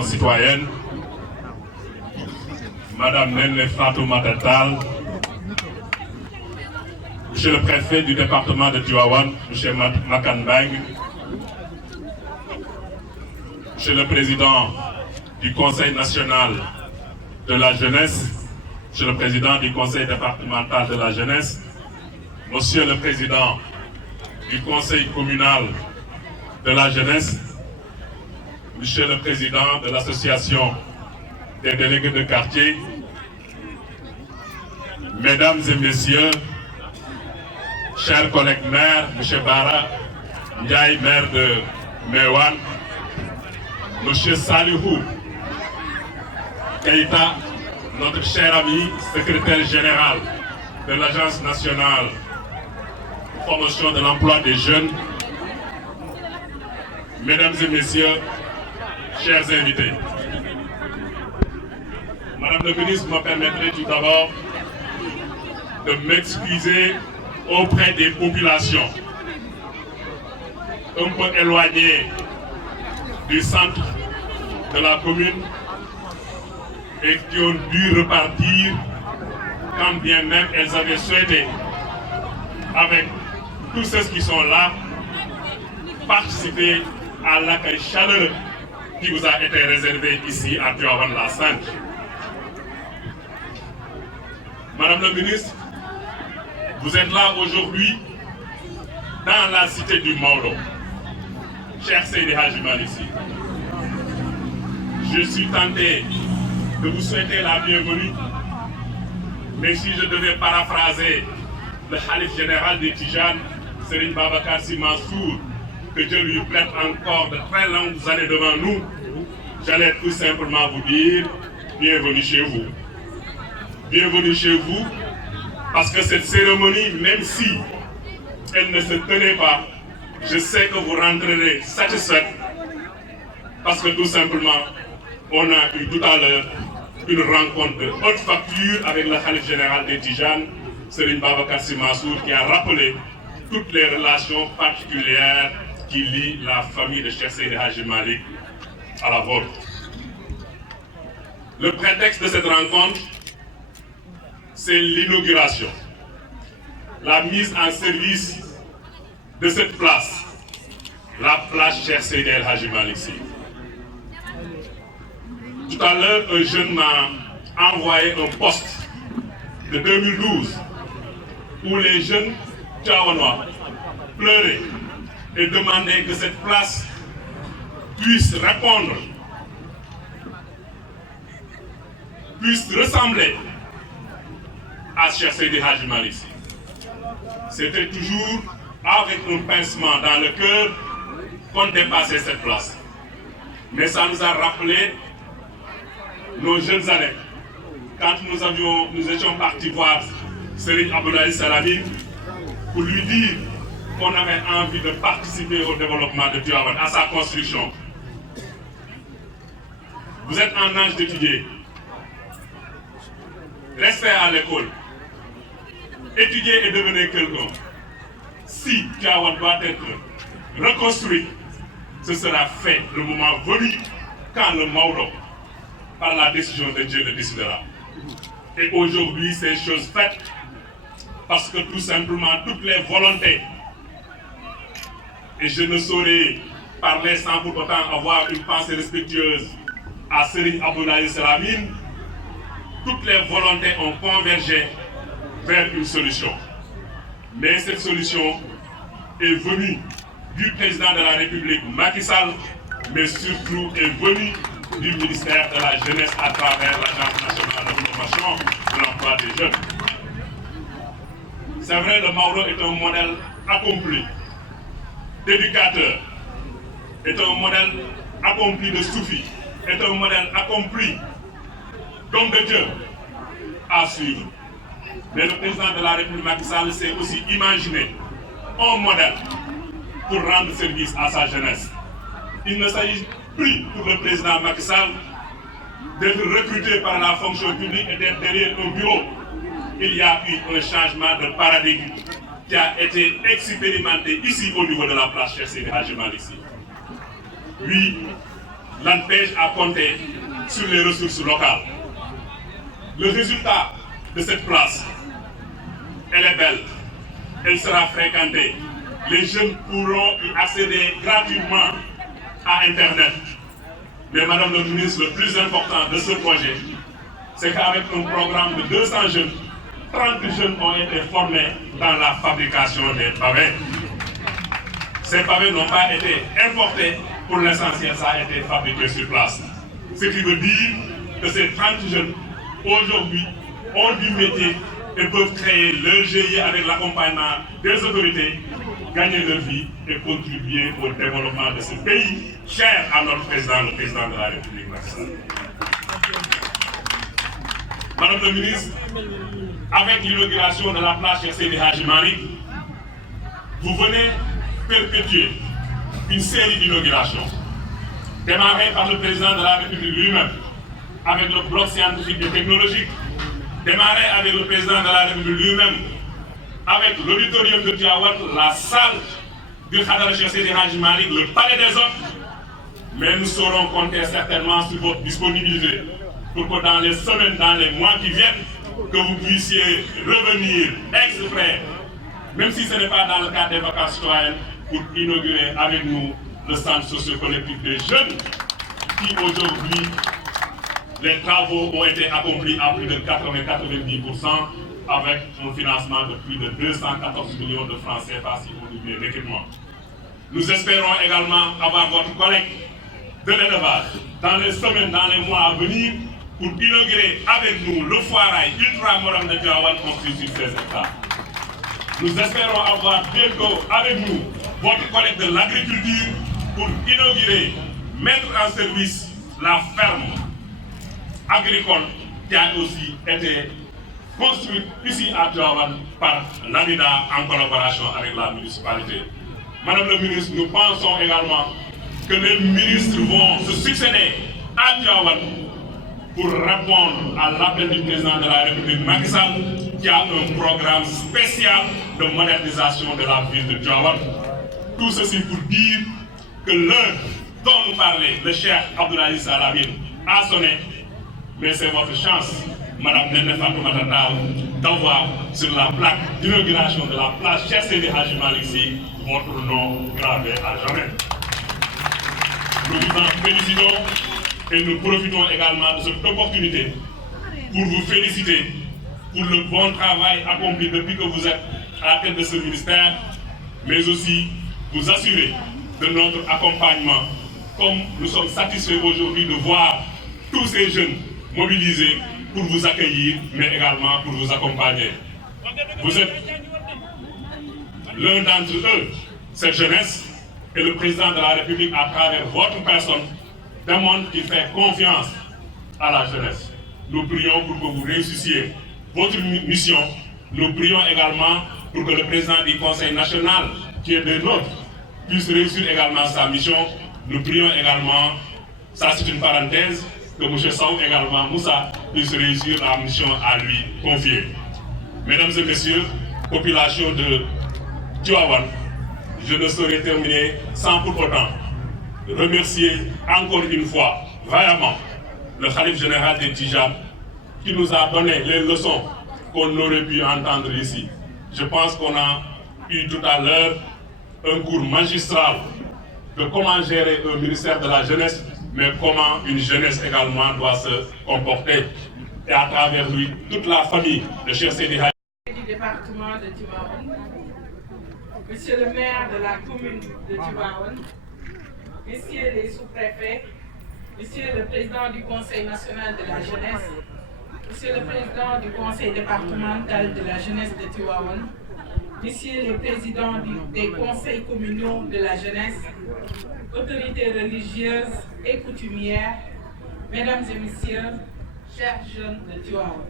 citoyenne, Madame Nene Fatoumata Tall, Monsieur le préfet du département de Tivaouane, Monsieur Makan Bang, Monsieur le président du Conseil national de la jeunesse, Monsieur le président du Conseil départemental de la jeunesse, Monsieur le président du Conseil communal de la jeunesse, Monsieur le président de l'association des délégués de quartier, Mesdames et Messieurs, chers collègues maires, Monsieur Bara Ndiaye, maire de Mewan, Monsieur Salihou Keïta, notre cher ami, secrétaire général de l'Agence nationale de promotion de l'emploi des jeunes, Mesdames et Messieurs, chers invités. Madame le ministre, vous me permettrez tout d'abord de m'excuser auprès des populations un peu éloignées du centre de la commune et qui ont dû repartir quand bien même elles avaient souhaité, avec tous ceux qui sont là, participer à l'accueil chaleureux qui vous a été réservé ici à Tivaouane-la-Sainte. Madame la ministre, vous êtes là aujourd'hui dans la cité du Maodo. Cher Seydi Hadji Malick Sy, je suis tenté de vous souhaiter la bienvenue, mais si je devais paraphraser le khalife général des Tijanes, Serigne Babacar Sy Mansour, que Dieu lui prête encore de très longues années devant nous, j'allais tout simplement vous dire bienvenue chez vous. Bienvenue chez vous, parce que cette cérémonie, même si elle ne se tenait pas, je sais que vous rentrerez satisfaite, parce que tout simplement, on a eu tout à l'heure une rencontre de haute facture avec le khalife général des Tijanes, Serigne Babacar Sy Mansour, qui a rappelé toutes les relations particulières qui lient la famille de Cheikh Seydi Hadji Malick à la vôtre. Le prétexte de cette rencontre, c'est l'inauguration, la mise en service de cette place, la place Cheikh Seydi Hadji Malick Sy. Tout à l'heure, un jeune m'a envoyé un post de 2012 où les jeunes Tivaouanois pleuraient et demandaient que cette place puisse répondre, puisse ressembler à Cheikh Seydi Hadji Malick Sy. C'était toujours avec un pincement dans le cœur qu'on dépassait cette place. Mais ça nous a rappelé nos jeunes années, quand nous étions partis voir Serigne Abdoulaye Salamine pour lui dire qu'on avait envie de participer au développement de Tivaouane, à sa construction. Vous êtes en âge d'étudier. Restez à l'école. Étudiez et devenez quelqu'un. Si Tivaouane doit être reconstruit, ce sera fait le moment venu quand le Maodo, par la décision de Dieu, le décidera. Et aujourd'hui, c'est chose faite parce que tout simplement, toutes les volontés, et je ne saurais parler sans pour autant avoir une pensée respectueuse à Serigne Abdoulaye Salamine, toutes les volontés ont convergé vers une solution. Mais cette solution est venue du président de la République Macky Sall, mais surtout est venue du ministère de la Jeunesse à travers l'Agence nationale de promotion de l'emploi des jeunes. C'est vrai, le Maodo est un modèle accompli d'éducateur, est un modèle accompli de soufi, est un modèle accompli d'homme de Dieu à suivre. Mais le président de la République Macky Sall s'est aussi imaginé un modèle pour rendre service à sa jeunesse. Il ne s'agit plus pour le président Macky Sall d'être recruté par la fonction publique et d'être derrière un bureau. Il y a eu un changement de paradigme qui a été expérimenté ici au niveau de la place Cheikh Seydi Hadji Malick Sy. Oui, l'empêche à compter sur les ressources locales. Le résultat de cette place, elle est belle, elle sera fréquentée. Les jeunes pourront y accéder gratuitement à Internet. Mais Madame le ministre, le plus important de ce projet, c'est qu'avec un programme de 200 jeunes, 30 jeunes ont été formés dans la fabrication des pavés. Ces pavés n'ont pas été importés, pour l'essentiel, ça a été fabriqué sur place. Ce qui veut dire que ces 30 jeunes, aujourd'hui, ont du métier et peuvent créer leur GIE avec l'accompagnement des autorités, gagner leur vie et contribuer au développement de ce pays, cher à notre président, le président de la République. Madame le ministre, avec l'inauguration de la place Cheikh Seydi Hadji Malick, vous venez perpétuer une série d'inaugurations, démarrée par le président de la République lui-même, avec le bloc scientifique et technologique, démarrée avec le président de la République lui-même, avec l'auditorium de Tivaouane, la salle du Khadra Cheikh Seydi Hadji Malick, le palais des hommes. Mais nous saurons compter certainement sur votre disponibilité pour que dans les semaines, dans les mois qui viennent, que vous puissiez revenir exprès, même si ce n'est pas dans le cadre des vacances citoyennes, pour inaugurer avec nous le centre socio-collectif des jeunes qui aujourd'hui, les travaux ont été accomplis à plus de 80-90% avec un financement de plus de 214 millions de francs CFA si vous oubliez l'équipement. Nous espérons également avoir votre collègue de l'élevage dans les semaines, dans les mois à venir pour inaugurer avec nous le foirail ultra moderne de Tivaouane construit sur 16 hectares. Nous espérons avoir bientôt avec nous votre collègue de l'agriculture pour inaugurer, mettre en service la ferme agricole qui a aussi été construite ici à Tivaouane par l'ANIDA en collaboration avec la municipalité. Madame le ministre, nous pensons également que les ministres vont se succéder à Tivaouane pour répondre à l'appel du président de la République Macky Sall qui a un programme spécial de modernisation de la ville de Tivaouane. Tout ceci pour dire que l'heure dont nous parlait le Cheikh Abdoulaye Al Amine a sonné, mais c'est votre chance, Madame Néné Fatoumata Tall, d'avoir sur la plaque d'inauguration de la place Cheikh Seydi Hadji Malick Sy votre nom gravé à jamais. Nous vous en félicitons et nous profitons également de cette opportunité pour vous féliciter pour le bon travail accompli depuis que vous êtes à la tête de ce ministère, mais aussi vous assurer de notre accompagnement, comme nous sommes satisfaits aujourd'hui de voir tous ces jeunes mobilisés pour vous accueillir, mais également pour vous accompagner. Vous êtes l'un d'entre eux, cette jeunesse, et le président de la République, à travers votre personne, demande qu'il fait confiance à la jeunesse. Nous prions pour que vous réussissiez votre mission. Nous prions également pour que le président du Conseil national, qui est des nôtres, puisse réussir également sa mission. Nous prions également, ça c'est une parenthèse, que M. Sow également, Moussa, puisse réussir la mission à lui confier. Mesdames et messieurs, population de Tivaouane, je ne saurais terminer sans pour autant remercier encore une fois vaillamment le Khalife général des Tijanes qui nous a donné les leçons qu'on aurait pu entendre ici. Je pense qu'on a eu tout à l'heure un cours magistral de comment gérer un ministère de la jeunesse, mais comment une jeunesse également doit se comporter. Et à travers lui, toute la famille de Cheikh Seydi Hadji du département de Tivaouane, Monsieur le maire de la commune de Tivaouane, Messieurs les sous-préfets, Monsieur le président du Conseil national de la jeunesse, Monsieur le président du Conseil départemental de la jeunesse de Tivaouane, Messieurs les présidents des conseils communaux de la jeunesse, autorités religieuses et coutumières, Mesdames et Messieurs, chers jeunes de Tivaouane.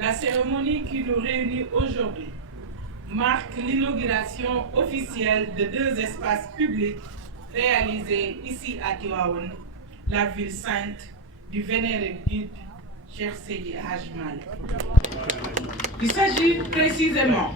La cérémonie qui nous réunit aujourd'hui marque l'inauguration officielle de deux espaces publics réalisés ici à Tivaouane, la ville sainte du vénéré guide Cheikh Seydi Hadji Malick. Il s'agit précisément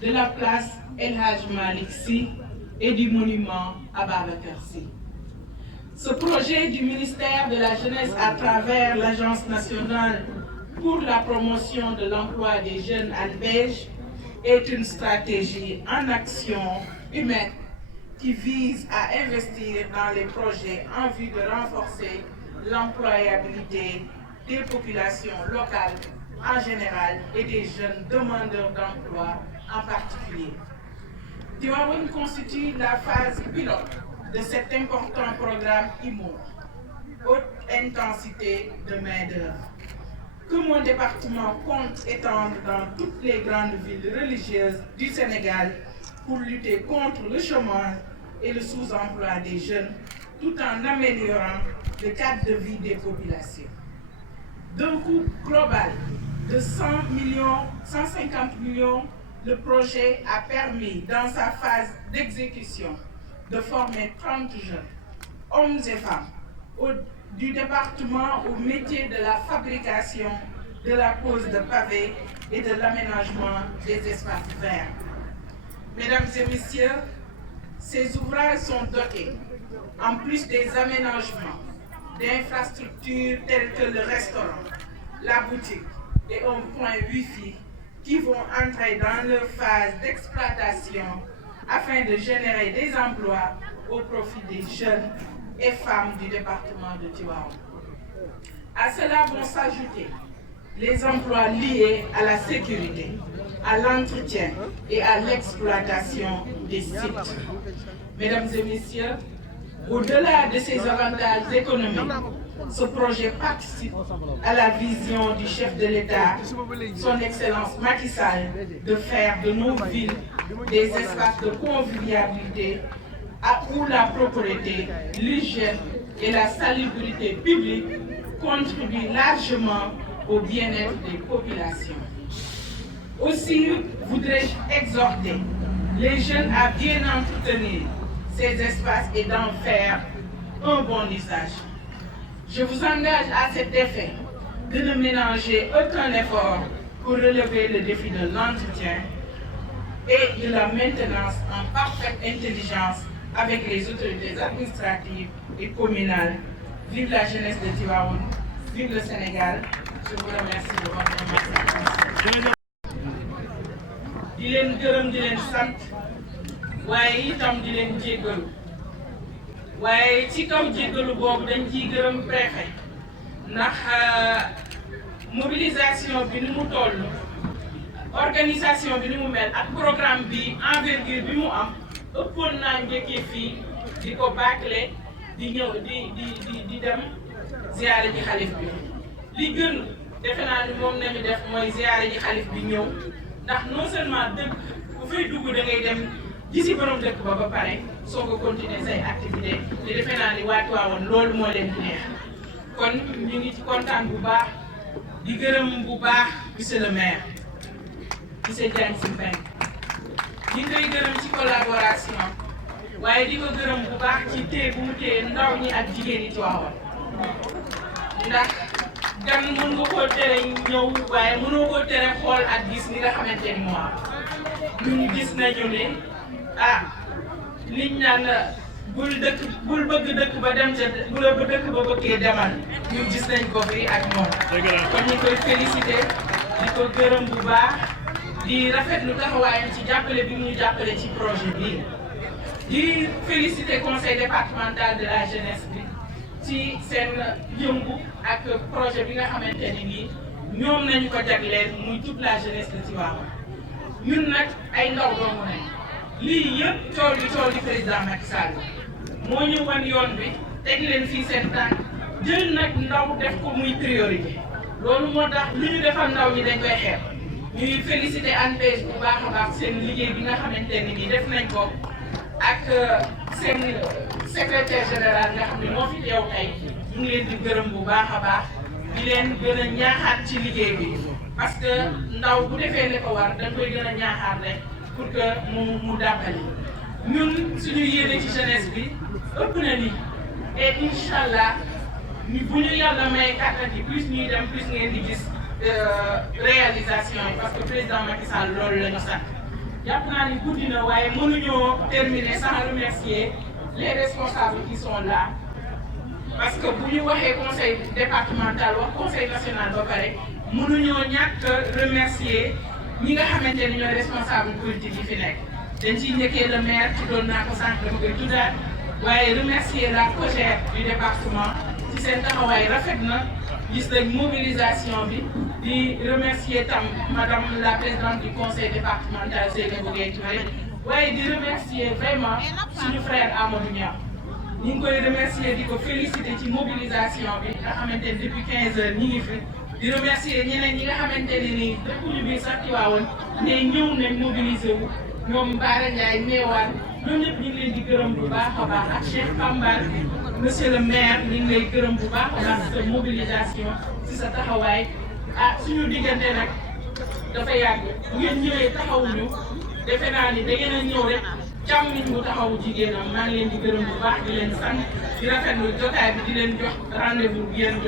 de la place El Hadji Malick Sy et du monument à Babacar Sy. Ce projet du ministère de la Jeunesse à travers l'Agence nationale pour la promotion de l'emploi des jeunes ANPEJ est une stratégie en action humaine qui vise à investir dans les projets en vue de renforcer l'employabilité des populations locales en général et des jeunes demandeurs d'emploi en particulier. Tivaouane constitue la phase pilote de cet important programme IMO, haute intensité de main-d'œuvre, que mon département compte étendre dans toutes les grandes villes religieuses du Sénégal pour lutter contre le chômage et le sous-emploi des jeunes, tout en améliorant le cadre de vie des populations. D'un coût global de 150 millions, le projet a permis, dans sa phase d'exécution, de former 30 jeunes, hommes et femmes, du département au métier de la fabrication, de la pose de pavés et de l'aménagement des espaces verts. Mesdames et messieurs, ces ouvrages sont dotés, en plus des aménagements, d'infrastructures telles que le restaurant, la boutique et un point Wi-Fi qui vont entrer dans leur phase d'exploitation afin de générer des emplois au profit des jeunes et femmes du département de Tivaouane. À cela vont s'ajouter les emplois liés à la sécurité, à l'entretien et à l'exploitation des sites. Mesdames et messieurs, au-delà de ces avantages économiques, ce projet participe à la vision du chef de l'État, son Excellence Macky Sall, de faire de nos villes des espaces de convivialité où la propreté, l'hygiène et la salubrité publique contribuent largement au bien-être des populations. Aussi voudrais-je exhorter les jeunes à bien entretenir ces espaces et d'en faire un bon usage. Je vous engage à cet effet de ne ménager aucun effort pour relever le défi de l'entretien et de la maintenance en parfaite intelligence avec les autorités administratives et communales. Vive la jeunesse de Tivaouane, vive le Sénégal. Je vous remercie de votre attention. di leen gërëm di leen sant waaye itam di leen jéggalu waaye ci kaw jéggalu boobu dañ ciy gërëm préfet ndax mobilisation bi ni mu toll organisation bi ni mu mel ak programme bi envergure bi mu am ëppoon naa njëkkee fii di ko bâcler di ñëw di dem ziyaare ji xalif bi li gën defe naa ni moom nañu def mooy ziyaare ji xalif bi ñëw ndax non seulement dëkk bu fay dugg da ngay dem gisi borom dëkk ba pare soo ko continuer say activité te defe naa ni waa Tivaouane loolu moo leen di neex kon ñu ngi ci kontaan bu baax di gërëm bu baax monsieur le maire monsieur Diagne Sy Mbengue ñu ngi koy gërëm ci collaboration waaye di ko gërëm bu baax ci téye bu mu téye ndaw ñi ak jigéen ñi Tivaouane ndax gan mën nga koo tere ñëw waaye mënoo koo tere xool ak gis ni nga xamante ni moo am ñun gis nañu ne liñ naan bul bëgg dëkk ba dem ca bu la ba dëkk ba bëggee demal ñun gis nañ ko fi ak moom kon ñu koy félicité di ko gërëm bu baax di rafetlu taxawaayam ci jàppale bi mu ñu jàppale ci projet bi di félicité conseil départemental de la jeunesse bi ci seen yëngu ak projet bi nga xamante ni nii ñoom nañu ko jagleel muy toute la jeunesse de Tivaouane ñun nag ay ndaw doomu nañ lii yëpp tool bi président Macky Sall moo ñu wan yoon bi teg leen fii seen tànk jël nag ndaw def ko muy priorité loolu moo tax lu ñu defal ndaw ñi dañ koy xeeb ñuy félicité ANPEJ bu baax a baax seen liggéey bi nga xamante ni nii def nañ ko ak seen secrétaire général nga xam ne moo fi teew tey ñu ngi leen di gërëm bu baax a baax di leen gën a ñaaxaat ci liggéey bi parce que ndaw bu defee ne ko war dañ koy gën a ñaaxaat rek pour que mu dàbbali ñun suñu yéene ci jeunesse bi ëpp na ni et incha allah bu ñu yàlla may kàttan gi plus ñuy dem plus ngeen di gis réalisation yi parce que président Macky Sall loolu la ñu sax jàpp naa ni guddi na waaye mënuñoo terminer sans remercier les responsables qui sont là parce que bu ñu waxee conseil départemental wax conseil national ba pare mënuñoo ñàkk remercier ñi nga xamante ni ñooy responsable politique yi fi nekk dañ ciy njëkkee le maire ci doon naa ko sànq dama koy tuddaat waaye remercier la COJER du département ci seen taxawaay rafet na gis nañ mobilisation bi di remercier tam madame la présidente du conseil départemental Seynabou Gueye Touré waaye di remercier vraiment suñu frère Amadou Niang ñu ngi koy remercier di ko féliciter ci mobilisation bi nga xamante ni depuis 15 heures ñi ngi fi di remercier ñeneen ñi nga xamante ne nii dëkkuñu bi sax ci waawoon mais ñëw nañ mobiliser wu ñoom Bara Ndiaye Meewaan ñoom ñëpp ñu ngi leen di gërëm bu baax a baax ak Cheikh Pambal monsieur le maire ñu ngi lay gërëm bu baax a baax sa mobilisation si sa taxawaay suñu diggante nag dafa yàgg bu ngeen ñëwee taxawuñu defe naa ni da ngeen a ñëw rek càmmiñ mu taxawu jigéenam maa ngi leen di gërëm bu baax di leen sant di rafetlu jotaay bi di leen jox rendez-vous bi yéen